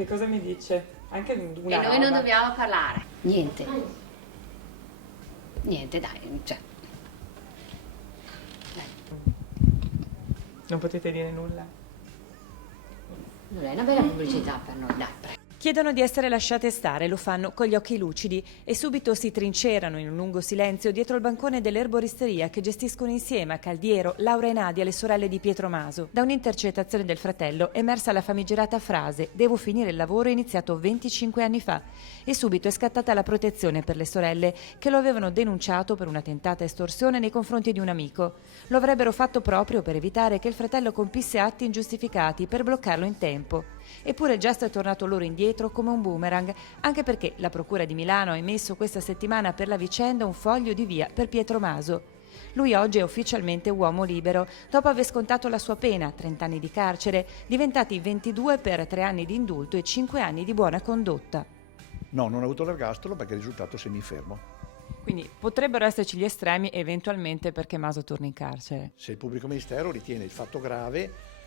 Che cosa mi dice? Anche una E noi non dobbiamo parlare. Niente. Niente, dai, cioè. Non potete dire nulla? Non è una bella pubblicità per noi, dai. Chiedono di essere lasciate stare, lo fanno con gli occhi lucidi e subito si trincerano in un lungo silenzio dietro il bancone dell'erboristeria che gestiscono insieme a Caldiero, Laura e Nadia, le sorelle di Pietro Maso. Da un'intercettazione del fratello è emersa la famigerata frase «Devo finire il lavoro iniziato 25 anni fa» e subito è scattata la protezione per le sorelle che lo avevano denunciato per una tentata estorsione nei confronti di un amico. Lo avrebbero fatto proprio per evitare che il fratello compisse atti ingiustificati per bloccarlo in tempo. Eppure il gesto è tornato loro indietro come un boomerang, anche perché la Procura di Milano ha emesso questa settimana per la vicenda un foglio di via per Pietro Maso. Lui oggi è ufficialmente uomo libero, dopo aver scontato la sua pena, 30 anni di carcere, diventati 22 per 3 anni di indulto e 5 anni di buona condotta. No, non ha avuto l'ergastolo perché è risultato semifermo. Quindi potrebbero esserci gli estremi eventualmente perché Maso torni in carcere. Se il pubblico ministero ritiene il fatto grave,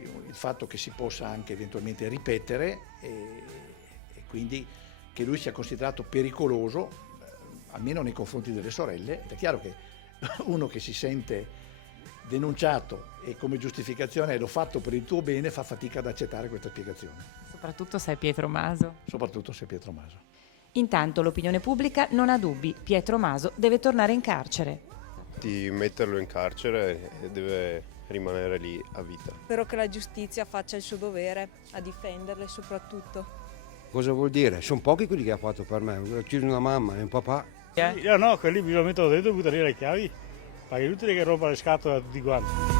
il fatto che si possa anche eventualmente ripetere e quindi che lui sia considerato pericoloso, almeno nei confronti delle sorelle, è chiaro che uno che si sente denunciato e come giustificazione l'ho fatto per il tuo bene fa fatica ad accettare questa spiegazione. Soprattutto se è Pietro Maso. Soprattutto se è Pietro Maso. Intanto l'opinione pubblica non ha dubbi, Pietro Maso deve tornare in carcere. Di metterlo in carcere e deve rimanere lì a vita. Spero che la giustizia faccia il suo dovere a difenderle soprattutto. Cosa vuol dire? Sono pochi quelli che ha fatto per me, ho ucciso una mamma e un papà. No, quelli bisogna metterlo dentro e buttare le chiavi, perché è inutile che rompa le scatole a tutti quanti.